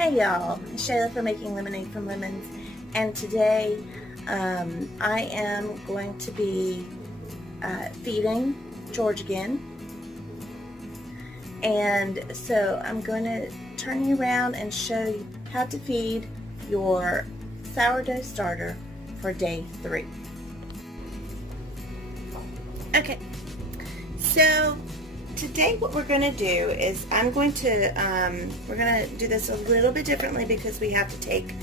Hey y'all, it's Shayla for Making Lemonade from Lemons, and today I am going to be feeding George again. And so I'm going to turn you around and show you how to feed your sourdough starter for day 3. Okay, so today what we're going to do is we're going to do this a little bit differently because we have to take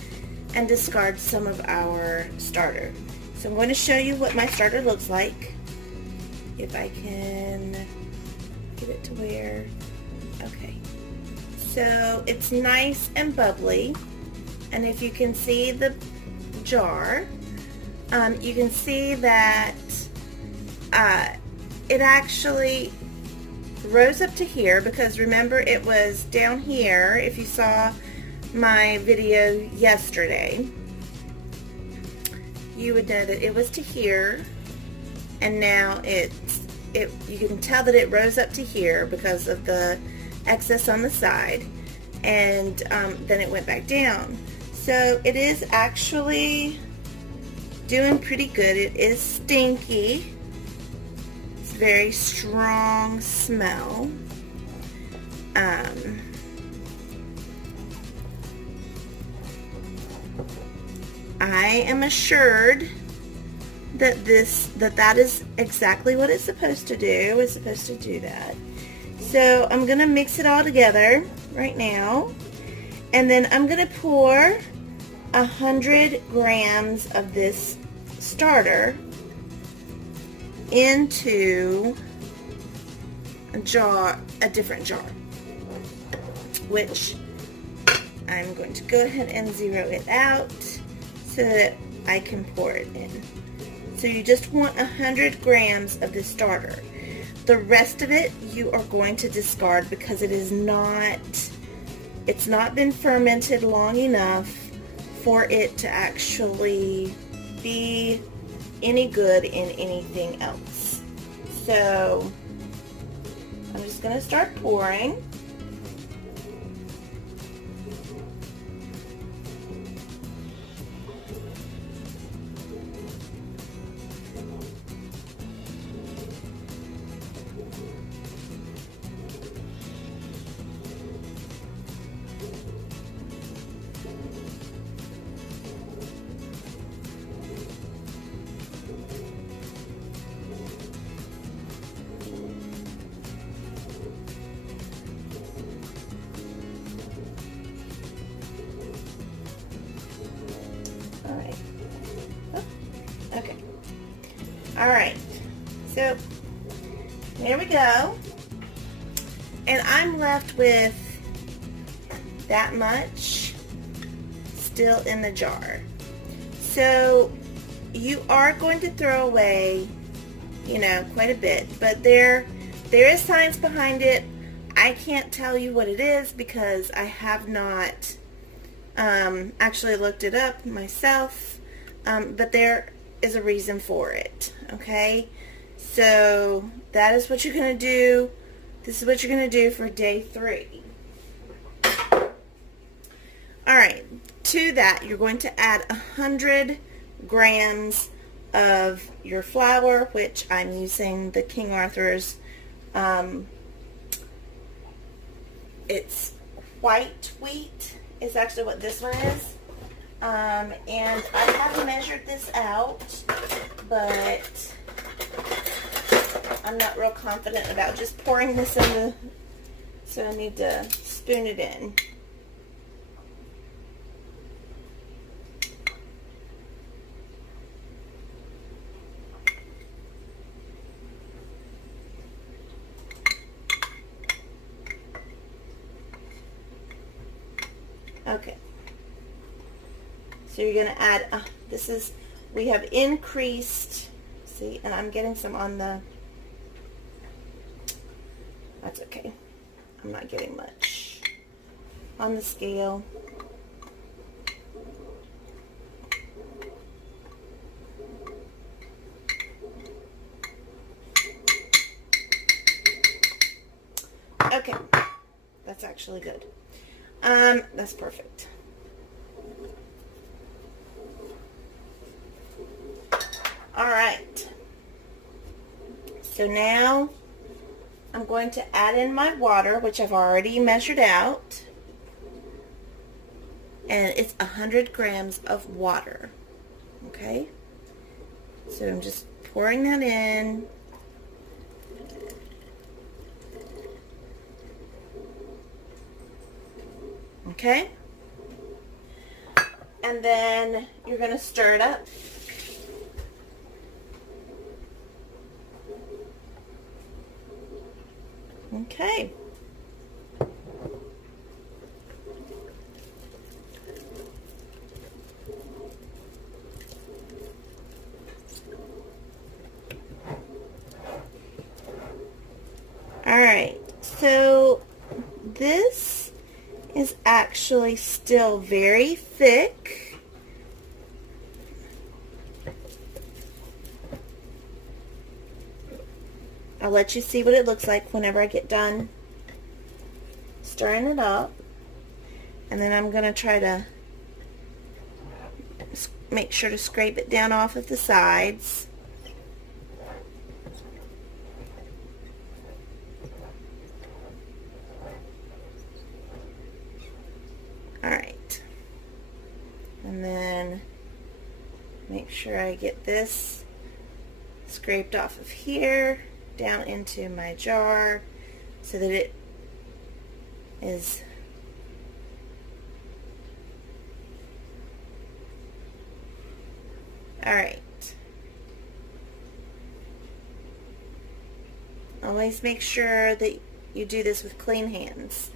and discard some of our starter. So I'm going to show you what my starter looks like. If I can get it to where, okay. So it's nice and bubbly, and if you can see the jar, you can see that it actually rose up to here, because remember it was down here. If you saw my video yesterday, you would know that it was to here, and now you can tell that it rose up to here because of the excess on the side, and then it went back down. So it is actually doing pretty good. It is stinky. Very strong smell. I am assured that that is exactly what it's supposed to do. It's supposed to do that. So I'm gonna mix it all together right now, and then I'm gonna pour 100 grams of this starter into a different jar, which I'm going to go ahead and zero it out so that I can pour it in. So you just want 100 grams of this starter. The rest of it you are going to discard because it's not been fermented long enough for it to actually be any good in anything else. So I'm just going to start pouring. Alright, so there we go, and I'm left with that much still in the jar. So you are going to throw away, quite a bit, but there is science behind it. I can't tell you what it is because I have not actually looked it up myself, but there is a reason for it. Okay, so that is what you're going to do. This is what you're going to do for day 3. Alright, to that you're going to add 100 grams of your flour, which I'm using the King Arthur's, it's white wheat is actually what this one is. And I haven't measured this out, but I'm not real confident about just pouring this in so I need to spoon it in. Okay. So you're going to add, we have increased, see, and I'm getting some on that's okay. I'm not getting much on the scale. Okay, that's actually good. That's perfect. All right. So now I'm going to add in my water, which I've already measured out. And it's 100 grams of water. Okay? So I'm just pouring that in. Okay? And then you're going to stir it up. Okay. Alright, so this is actually still very thick. I'll let you see what it looks like whenever I get done stirring it up. And then I'm going to try to make sure to scrape it down off of the sides. Alright. And then make sure I get this scraped off of here down into my jar so that it is alright. Always make sure that you do this with clean hands.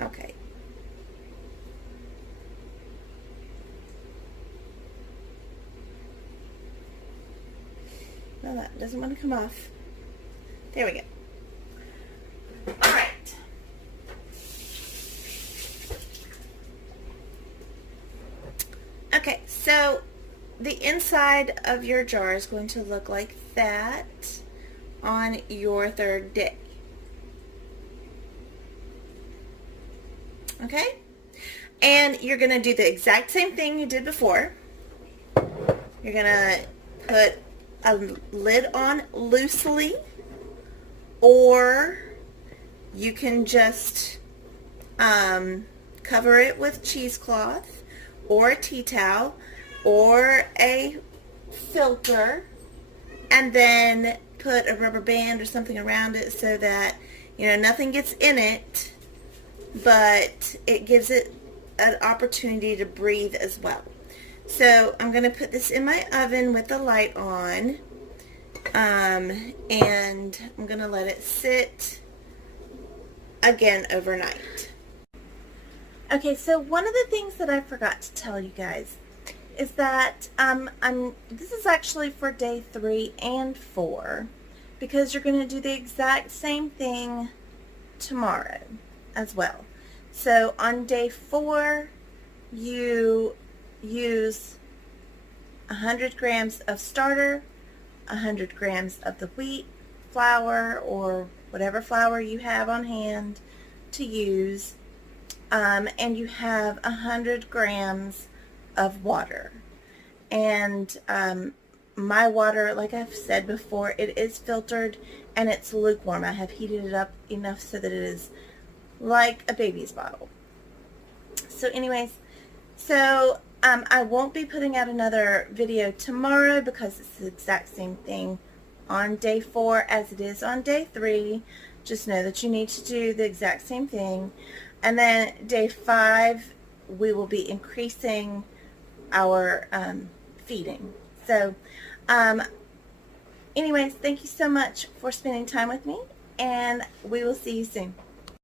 Okay. No, that doesn't want to come off. There we go. Alright. Okay, so the inside of your jar is going to look like that on your third day. Okay? And you're going to do the exact same thing you did before. You're going to put a lid on loosely, or you can just cover it with cheesecloth or a tea towel or a filter, and then put a rubber band or something around it so that, you know, nothing gets in it, but it gives it an opportunity to breathe as well. So I'm going to put this in my oven with the light on, and I'm going to let it sit again overnight. Okay, so one of the things that I forgot to tell you guys is that this is actually for day 3 and 4, because you're going to do the exact same thing tomorrow as well. So on day 4, you use 100 grams of starter, 100 grams of the wheat flour or whatever flour you have on hand to use, and you have 100 grams of water. And my water, like I've said before, it is filtered and it's lukewarm. I have heated it up enough so that it is like a baby's bottle. So anyways, so I won't be putting out another video tomorrow because it's the exact same thing on day 4 as it is on day 3. Just know that you need to do the exact same thing. And then day 5, we will be increasing our feeding. So anyways, thank you so much for spending time with me, and we will see you soon.